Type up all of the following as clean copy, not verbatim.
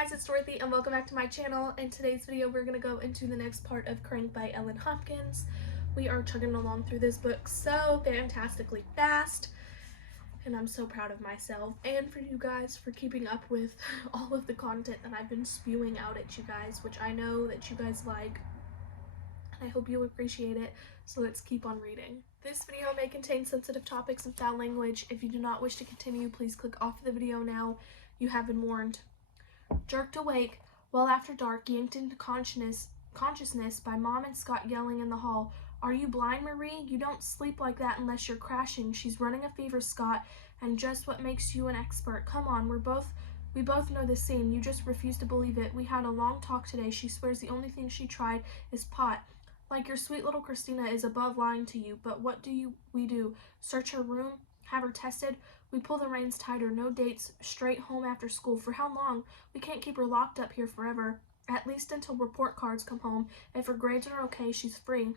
guys, it's Dorothy and welcome back to my channel. In today's video, we're going to go into the next part of Crank by Ellen Hopkins. We are chugging along through this book so fantastically fast, and I'm so proud of myself and for you guys for keeping up with all of the content that I've been spewing out at you guys, which I know that you guys like, and I hope you appreciate it, so let's keep on reading. This video may contain sensitive topics and foul language. If you do not wish to continue, please click off the video now. You have been warned. Jerked awake, well after dark, yanked into consciousness by Mom and Scott yelling in the hall. "Are you blind, Marie? You don't sleep like that unless you're crashing. She's running a fever, Scott, and just what makes you an expert. Come on, we both know the scene. You just refuse to believe it. We had a long talk today. She swears the only thing she tried is pot. Like your sweet little Christina is above lying to you. But what do we do? Search her room? Have her tested? We pull the reins tighter. No dates. Straight home after school. For how long? We can't keep her locked up here forever. At least until report cards come home. If her grades are okay, she's free.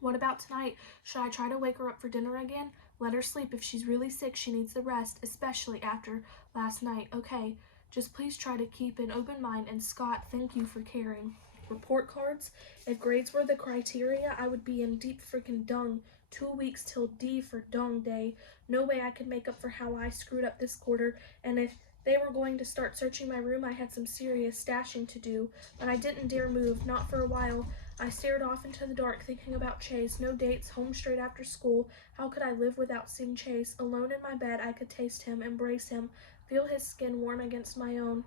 What about tonight? Should I try to wake her up for dinner again? Let her sleep. If she's really sick, she needs the rest, especially after last night. Okay, just please try to keep an open mind, and Scott, thank you for caring." Report cards? If grades were the criteria, I would be in deep freaking dung. 2 weeks till D for Dong Day. No way I could make up for how I screwed up this quarter, and if they were going to start searching my room, I had some serious stashing to do, but I didn't dare move, not for a while. I stared off into the dark, thinking about Chase. No dates, home straight after school. How could I live without seeing Chase? Alone in my bed, I could taste him, embrace him, feel his skin warm against my own.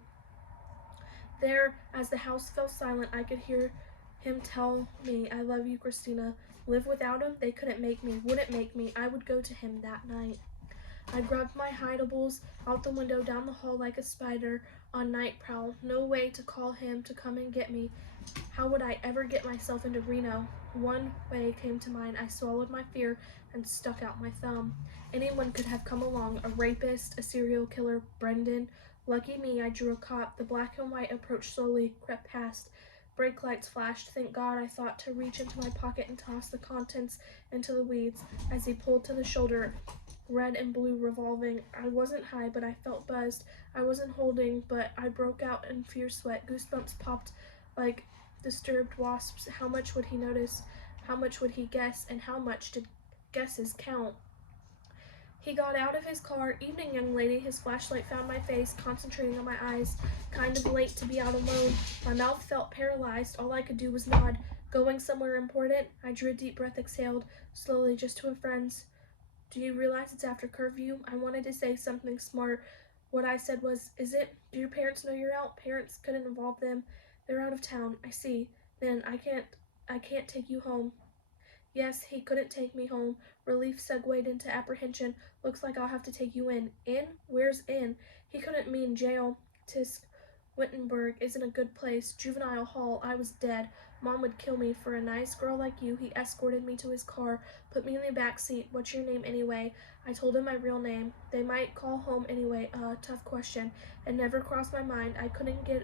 There, as the house fell silent, I could hear him tell me, "I love you, Christina." Live without him? They couldn't make me, wouldn't make me. I would go to him that night. I grabbed my hideables out the window, down the hall like a spider on night prowl. No way to call him to come and get me. How would I ever get myself into Reno? One way came to mind. I swallowed my fear and stuck out my thumb. Anyone could have come along. A rapist, a serial killer, Brendan. Lucky me, I drew a cop. The black and white approached slowly, crept past. Brake lights flashed. Thank God, I thought to reach into my pocket and toss the contents into the weeds. As he pulled to the shoulder, red and blue revolving. I wasn't high, but I felt buzzed. I wasn't holding, but I broke out in fierce sweat. Goosebumps popped like disturbed wasps. How much would he notice? How much would he guess? And how much did guesses count? He got out of his car. "Evening, young lady." His flashlight found my face, concentrating on my eyes. Kind of late to be out alone. My mouth felt paralyzed. All I could do was nod. "Going somewhere important?" I drew a deep breath, exhaled slowly, just to a friend's. "Do you realize it's after curfew?" I wanted to say something smart. What I said was, "Is it? Do your parents know you're out?" "Parents couldn't involve them. They're out of town." "I see. Then I can't take you home." Yes, he couldn't take me home. Relief segued into apprehension. "Looks like I'll have to take you in." "In? Where's in?" He couldn't mean jail. Tisk Wittenberg isn't a good place. Juvenile hall. I was dead. Mom would kill me. For a nice girl like you. He escorted me to his car, put me in the back seat. "What's your name anyway?" I told him my real name. They might call home anyway. Tough question. It never crossed my mind. I couldn't get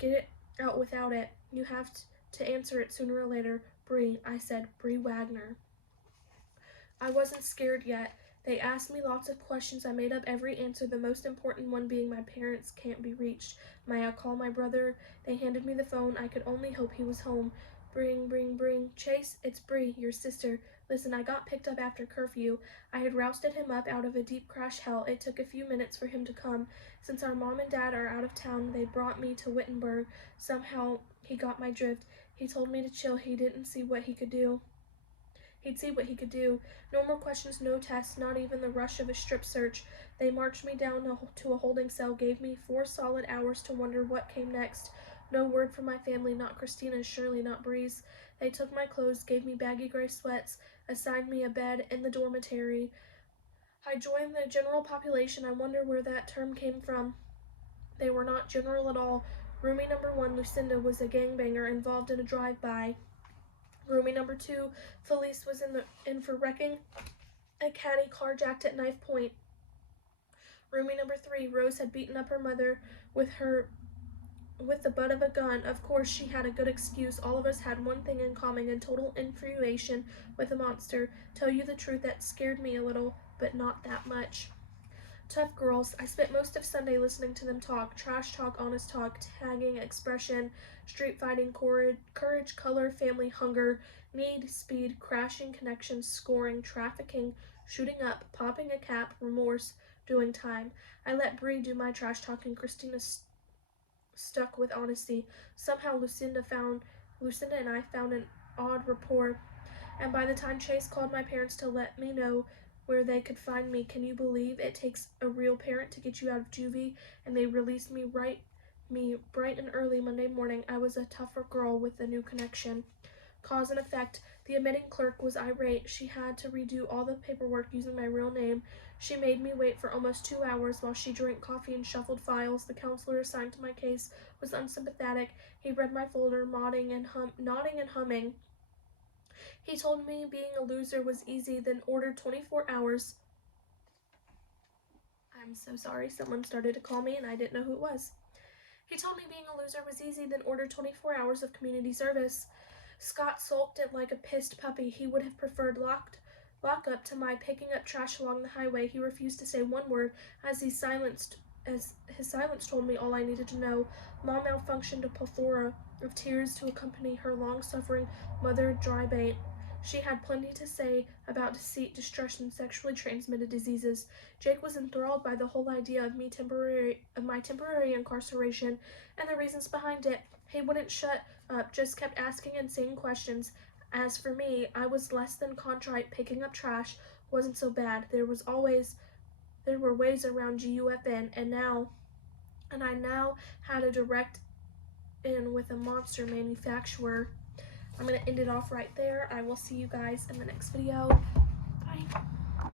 it out without it. You have to answer it sooner or later. "Bree," I said. "Bree Wagner." I wasn't scared yet. They asked me lots of questions. I made up every answer, the most important one being my parents can't be reached. May I call my brother? They handed me the phone. I could only hope he was home. Bring. "Chase, it's Bree, your sister. Listen, I got picked up after curfew. I had rousted him up out of a deep crash hell. It took a few minutes for him to come. Since our mom and dad are out of town, they brought me to Wittenberg. Somehow he got my drift. He told me to chill. He'd see what he could do. No more questions, no tests, not even the rush of a strip search. They marched me down to a holding cell, gave me 4 solid hours to wonder what came next. No word from my family, not Christina, surely not Bree's. They took my clothes, gave me baggy gray sweats, assigned me a bed in the dormitory. I joined the general population. I wonder where that term came from. They were not general at all. Roomie number 1, Lucinda, was a gangbanger involved in a drive-by. Roomie number 2, Felice, was in for wrecking a caddy carjacked at knife point. Roomie number 3, Rose, had beaten up her mother with the butt of a gun. Of course, she had a good excuse. All of us had one thing in common, in total infatuation with a monster. Tell you the truth, that scared me a little, but not that much. Tough girls. I spent most of Sunday listening to them talk. Trash talk, honest talk, tagging, expression, street fighting, courage, color, family, hunger, need, speed, crashing, connections, scoring, trafficking, shooting up, popping a cap, remorse, doing time. I let Bree do my trash talking. Christina stuck with honesty. Somehow Lucinda and I found an odd rapport. And by the time Chase called my parents to let me know where they could find me, can you believe it takes a real parent to get you out of juvie? And they released me bright and early Monday morning. I was a tougher girl with a new connection. Cause and effect. The admitting clerk was irate. She had to redo all the paperwork using my real name. She made me wait for almost 2 hours while she drank coffee and shuffled files. The counselor assigned to my case was unsympathetic. He read my folder, nodding and humming. He told me being a loser was easy, then ordered 24 hours. I'm so sorry, someone started to call me and I didn't know who it was. He told me being a loser was easy, then ordered 24 hours of community service. Scott sulked it like a pissed puppy. He would have preferred lockup to my picking up trash along the highway. He refused to say one word as his silence told me all I needed to know. Mom malfunctioned, a plethora of tears to accompany her long-suffering mother, dry bait. She had plenty to say about deceit, distress, and sexually transmitted diseases. Jake was enthralled by the whole idea of my temporary incarceration and the reasons behind it. He wouldn't shut up, just kept asking insane questions. As for me, I was less than contrite. Picking up trash wasn't so bad. There were ways around GUFN, and I now had a direct in with a monster manufacturer. I'm going to end it off right there. I will see you guys in the next video. Bye.